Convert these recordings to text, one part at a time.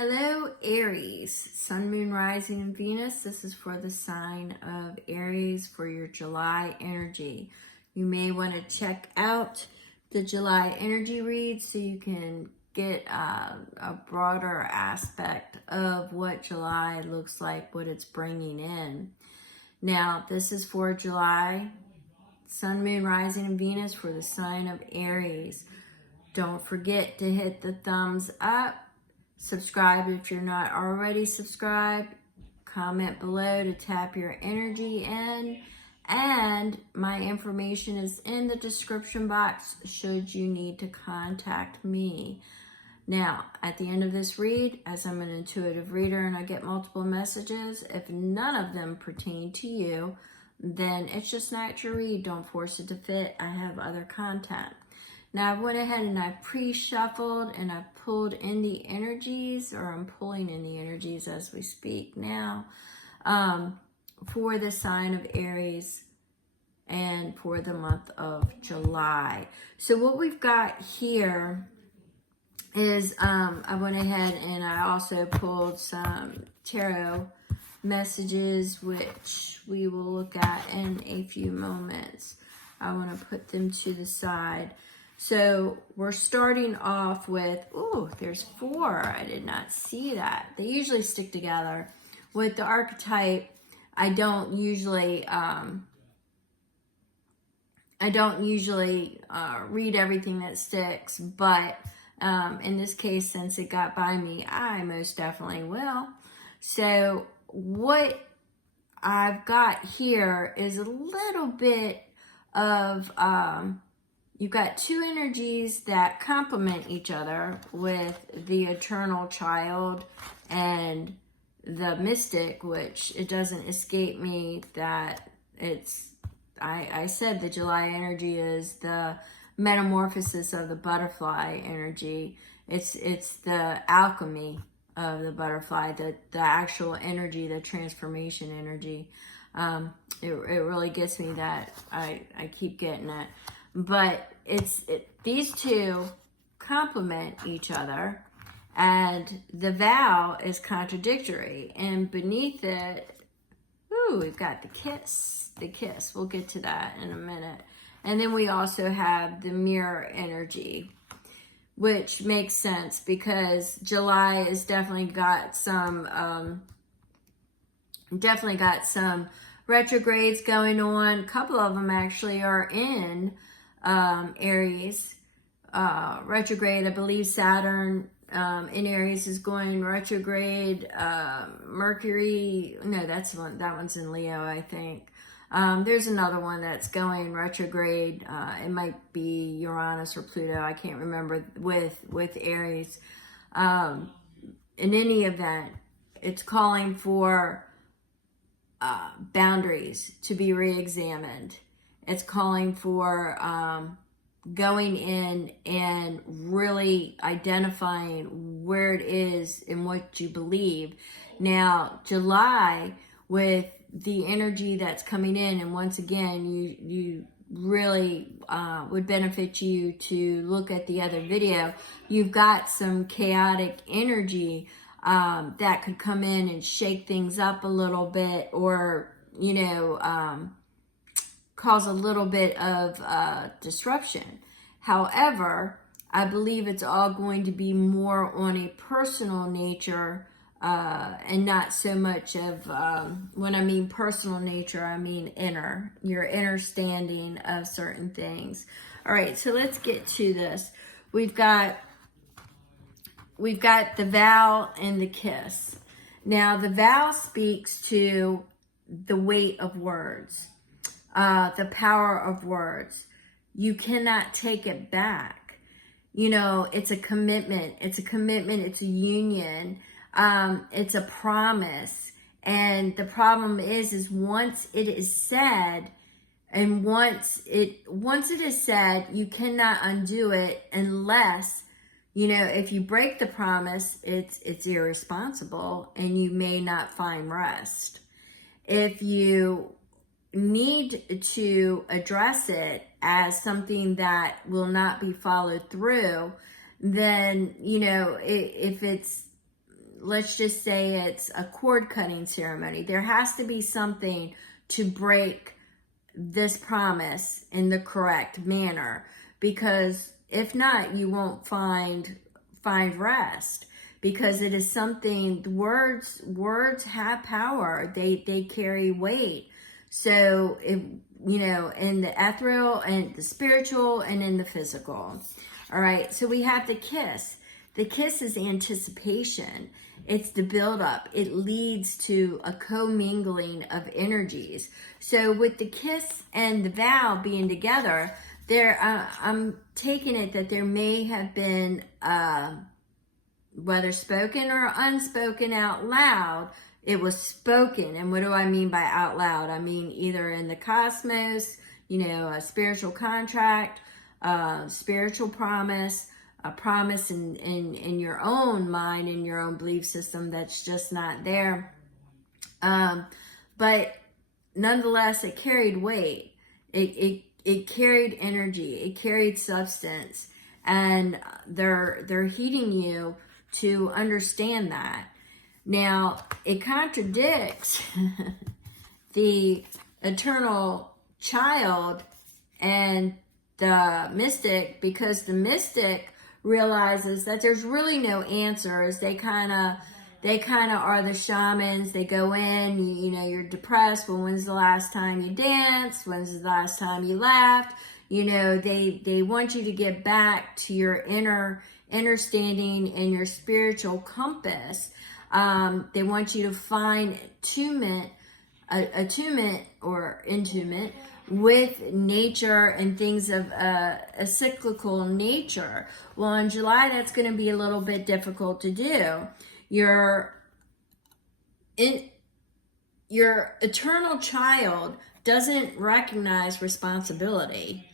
Hello, Aries, Sun, Moon, Rising, and Venus. This is for the sign of Aries for your July energy. You may want to check out the July energy read so you can get a broader aspect of what July looks like, what it's bringing in. Now, this is for July, Sun, Moon, Rising, and Venus for the sign of Aries. Don't forget to hit the thumbs up. Subscribe if you're not already subscribed. Comment below to tap your energy in. And my information is in the description box should you need to contact me. Now, at the end of this read, as I'm an intuitive reader and I get multiple messages, if none of them pertain to you, then it's just not your read. Don't force it to fit. I have other content. Now I went ahead and I pre-shuffled and I pulled in the energies, or I'm pulling in the energies as we speak now, for the sign of Aries and for the month of July. So what we've got here is I went ahead and I also pulled some tarot messages, which we will look at in a few moments. I want to put them to the side. So we're starting off with, oh, there's 4. I did not see that. They usually stick together. With the archetype, I don't usually read everything that sticks, but in this case, since it got by me, I most definitely will. So what I've got here is a little bit of you've got 2 energies that complement each other with the eternal child and the mystic, which it doesn't escape me that it's, I said the July energy is the metamorphosis of the butterfly energy. It's the alchemy of the butterfly, the actual energy, the transformation energy. It really gets me that I keep getting it. But these 2 complement each other, and the vow is contradictory. And beneath it, ooh, we've got the kiss. The kiss. We'll get to that in a minute. And then we also have the mirror energy, which makes sense because July has definitely got some retrogrades going on. A couple of them actually are in Aries retrograde. I believe Saturn in Aries is going retrograde. Mercury, no, that one's in Leo, I think. There's another one that's going retrograde. It might be Uranus or Pluto. I can't remember with Aries. In any event, it's calling for boundaries to be re-examined. It's calling for going in and really identifying where it is and what you believe. Now, July, with the energy that's coming in, and once again, you really would benefit you to look at the other video. You've got some chaotic energy that could come in and shake things up a little bit, or, you know, cause a little bit of disruption. However, I believe it's all going to be more on a personal nature and not so much of, when I mean personal nature, I mean your inner standing of certain things. All right, so let's get to this. We've got the vow and the kiss. Now, the vow speaks to the weight of words. The power of words. You cannot take it back. You know, it's a commitment. It's a union. It's a promise. And the problem is once it is said, and once it is said, you cannot undo it unless, you know, if you break the promise, it's irresponsible and you may not find rest. If you need to address it as something that will not be followed through, then, you know, if it's let's just say it's a cord cutting ceremony. There has to be something to break this promise in the correct manner, because if not, you won't find rest, because it is something, words have power. They carry weight. So it, you know, in the ethereal and the spiritual and in the physical. All right, so we have the kiss. The kiss is anticipation. It's the buildup. It leads to a commingling of energies. So with the kiss and the vow being together, there, I'm taking it that there may have been, whether spoken or unspoken out loud, it was spoken. And what do I mean by out loud? I mean either in the cosmos, you know, a spiritual contract, spiritual promise, a promise in your own mind, in your own belief system that's just not there. But nonetheless, it carried weight. It carried energy. It carried substance. And they're heeding you to understand that. Now, it contradicts the eternal child and the mystic, because the mystic realizes that there's really no answers. They kind of are the shamans. They go in, you know, you're depressed. Well, when's the last time you danced? When's the last time you laughed? You know, they want you to get back to your inner understanding and your spiritual compass. They want you to find attunement or intimate with nature and things of a cyclical nature. Well, in July, that's going to be a little bit difficult to do. Your eternal child doesn't recognize responsibility.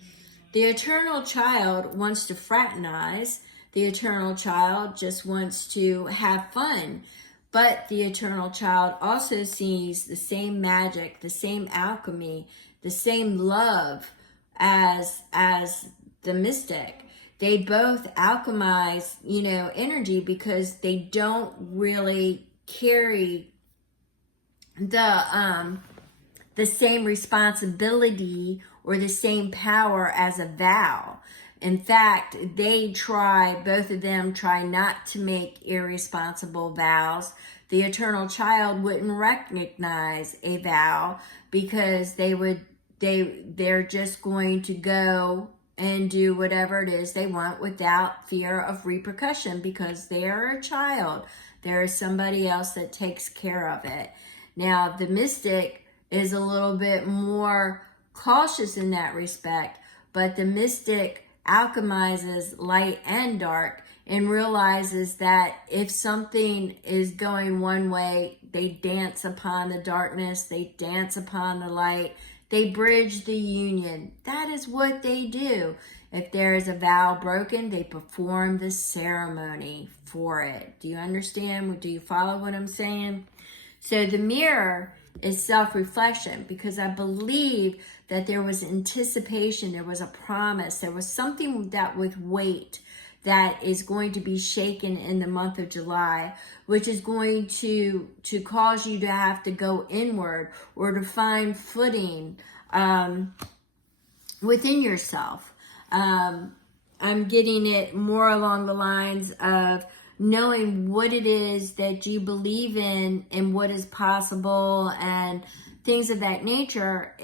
The eternal child wants to fraternize. The eternal child just wants to have fun. But the eternal child also sees the same magic, the same alchemy, the same love as the mystic. They both alchemize, you know, energy, because they don't really carry the same responsibility or the same power as a vow. In fact, both of them try not to make irresponsible vows. The eternal child wouldn't recognize a vow, because they're just going to go and do whatever it is they want without fear of repercussion, because they are a child. There is somebody else that takes care of it. Now, the mystic is a little bit more cautious in that respect, but the mystic alchemizes light and dark and realizes that if something is going one way, they dance upon the darkness, they dance upon the light, they bridge the union. That is what they do. If there is a vow broken, they perform the ceremony for it. Do you understand? Do you follow what I'm saying? So the mirror is self-reflection, because I believe that there was anticipation, there was a promise, there was something that with weight that is going to be shaken in the month of July, which is going to cause you to have to go inward or to find footing within yourself. I'm getting it more along the lines of knowing what it is that you believe in and what is possible and things of that nature.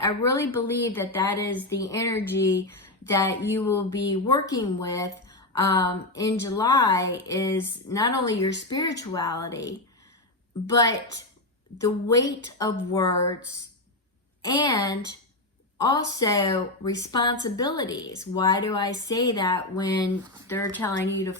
I really believe that that is the energy that you will be working with in July, is not only your spirituality, but the weight of words and also responsibilities. Why do I say that when they're telling you to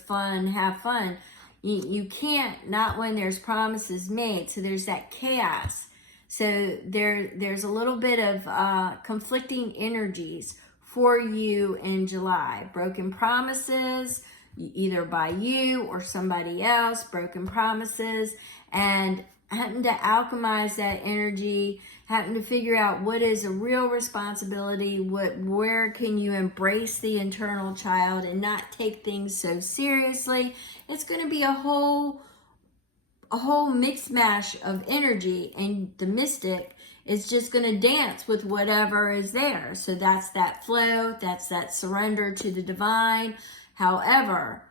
have fun? You can't, not when there's promises made. So there's that chaos. So there's a little bit of conflicting energies for you in July. Broken promises, either by you or somebody else, broken promises, and having to alchemize that energy, having to figure out what is a real responsibility, where can you embrace the internal child and not take things so seriously. It's going to be a whole a whole mix mash of energy, and the mystic is just going to dance with whatever is there. So that's that flow, that's that surrender to the divine. However,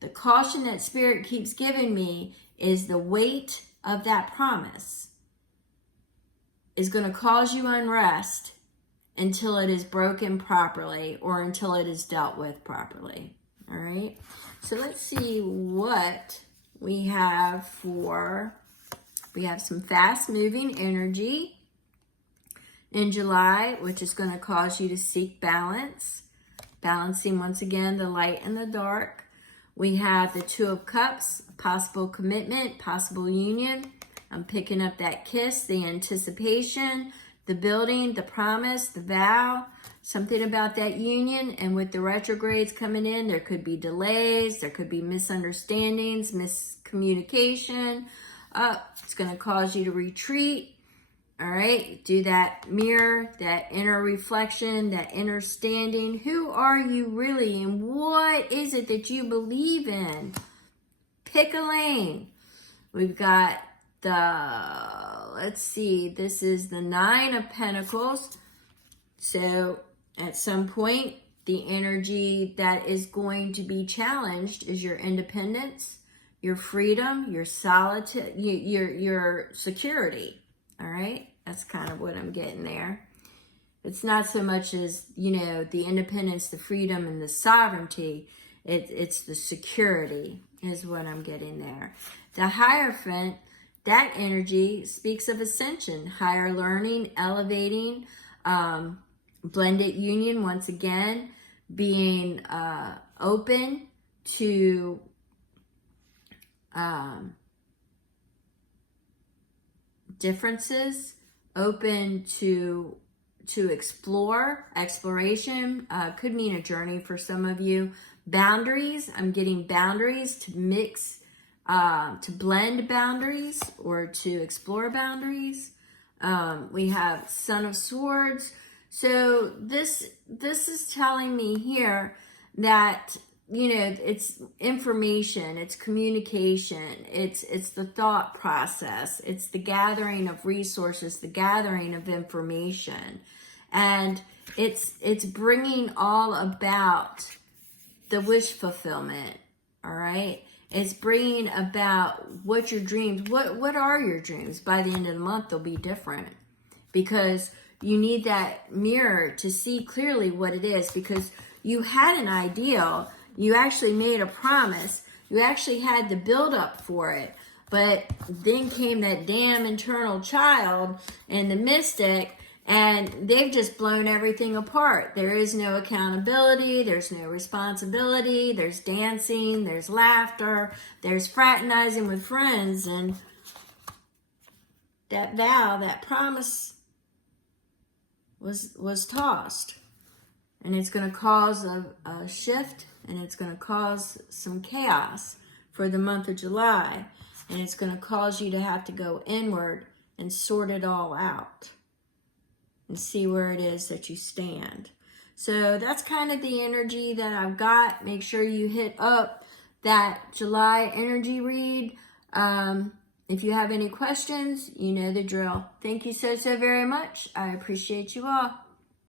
the caution that Spirit keeps giving me is the weight of that promise is going to cause you unrest until it is broken properly or until it is dealt with properly. All right. So let's see what we have we have some fast moving energy in July, which is going to cause you to seek balance, balancing once again the light and the dark. We have the Two of Cups, possible commitment, possible union. I'm picking up that kiss, the anticipation, the building, the promise, the vow, something about that union. And with the retrogrades coming in, there could be delays, there could be misunderstandings, miscommunication. It's going to cause you to retreat. All right, do that mirror, that inner reflection, that inner standing. Who are you really, and what is it that you believe in? Pick a lane. We've got let's see, this is the Nine of Pentacles. So at some point, the energy that is going to be challenged is your independence, your freedom, your solitude, your security. All right, that's kind of what I'm getting there. It's not so much as, the independence, the freedom, and the sovereignty. It's the security is what I'm getting there. The Hierophant, that energy speaks of ascension, higher learning, elevating, blended union, once again, being open to differences, open to exploration, could mean a journey for some of you. Boundaries, I'm getting boundaries to mix, to blend boundaries or to explore boundaries. We have Son of Swords. So this is telling me here that, it's information, it's communication, it's the thought process, it's the gathering of resources, the gathering of information, and it's bringing all about the wish fulfillment. All right, it's bringing about what your dreams. What are your dreams? By the end of the month, they'll be different because you need that mirror to see clearly what it is, because you had an ideal. You actually made a promise. You actually had the build up for it. But then came that damn internal child and the mystic, and they've just blown everything apart. There is no accountability. There's no responsibility. There's dancing. There's laughter. There's fraternizing with friends. And that vow, that promise was tossed. And it's going to cause a shift, and it's going to cause some chaos for the month of July. And it's going to cause you to have to go inward and sort it all out and see where it is that you stand. So that's kind of the energy that I've got. Make sure you hit up that July energy read. If you have any questions, you know the drill. Thank you so very much. I appreciate you all.